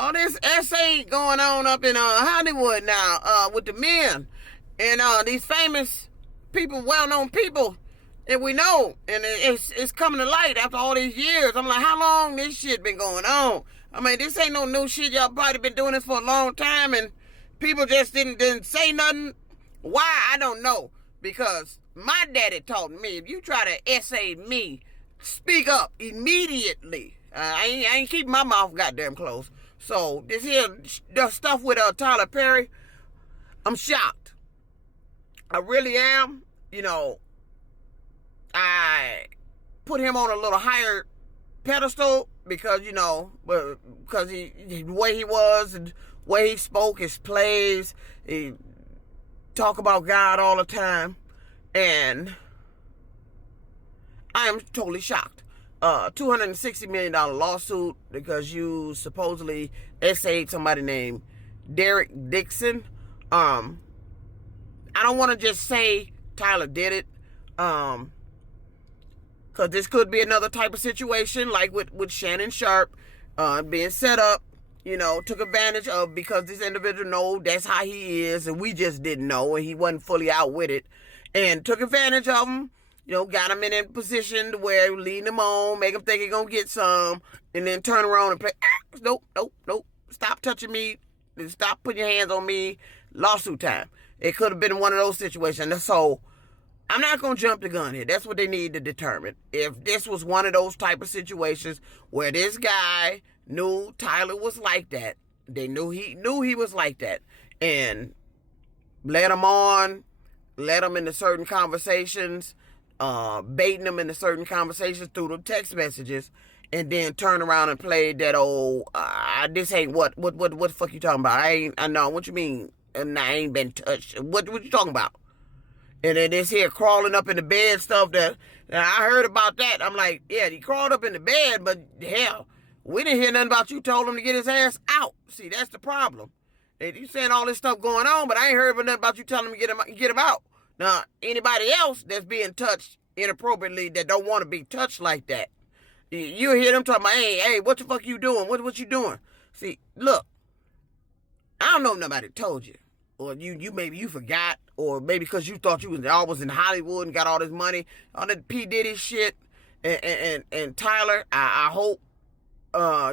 all this essay going on up in Hollywood now with the men and these famous people, well-known people that we know, and it's coming to light after all these years. I'm like, how long this shit been going on? I mean, this ain't no new shit. Y'all probably been doing this for a long time, and people just didn't say nothing. Why? I don't know. Because my daddy taught me, if you try to essay me, speak up immediately. I ain't keeping my mouth goddamn closed. So this here the stuff with Tyler Perry, I'm shocked. I really am. You know, I put him on a little higher pedestal because, you know, because the way he was and the way he spoke, his plays, he talk about God all the time, and I am totally shocked. $260 million lawsuit because you supposedly essayed somebody named Derek Dixon. I don't want to just say Tyler did it, because this could be another type of situation like with Shannon Sharp, being set up, you know, took advantage of because this individual know that's how he is, and we just didn't know, and he wasn't fully out with it, and took advantage of him. You know, got him in a position to where leading him on, make him think he's going to get some, and then turn around and play, nope, stop touching me, stop putting your hands on me, lawsuit time. It could have been one of those situations. So, I'm not going to jump the gun here. That's what they need to determine. If this was one of those type of situations where this guy knew Tyler was like that, they knew he was like that, and let him on, let him into certain conversations, baiting them into certain conversations through the text messages, and then turn around and play that old, this ain't what the fuck you talking about? I know what you mean, and I ain't been touched. What you talking about? And then this here crawling up in the bed stuff that I heard about that. I'm like, yeah, he crawled up in the bed, but hell, we didn't hear nothing about you told him to get his ass out. See, that's the problem. And you saying all this stuff going on, but I ain't heard nothing about you telling him to get him out. Now, anybody else that's being touched inappropriately that don't want to be touched like that, you hear them talking about, hey, what the fuck you doing? What you doing? See, look, I don't know if nobody told you. Or you maybe you forgot, or maybe because you thought you was always in Hollywood and got all this money, all that P. Diddy shit, and Tyler, I hope,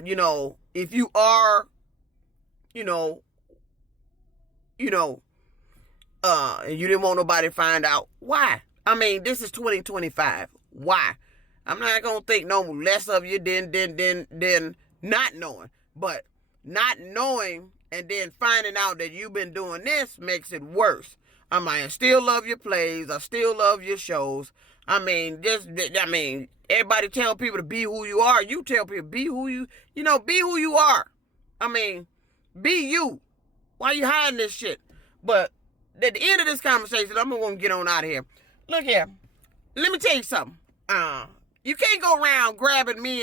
you know, if you are, you know, and you didn't want nobody to find out, why? I mean, this is 2025. Why? I'm not gonna think no less of you than not knowing, but not knowing and then finding out that you've been doing this makes it worse. I still love your plays. I still love your shows. Everybody tell people to be who you are. You tell people be who you are. Be you. Why you hiding this shit? But at the end of this conversation, I'm going to get on out of here. Look here. Let me tell you something. You can't go around grabbing me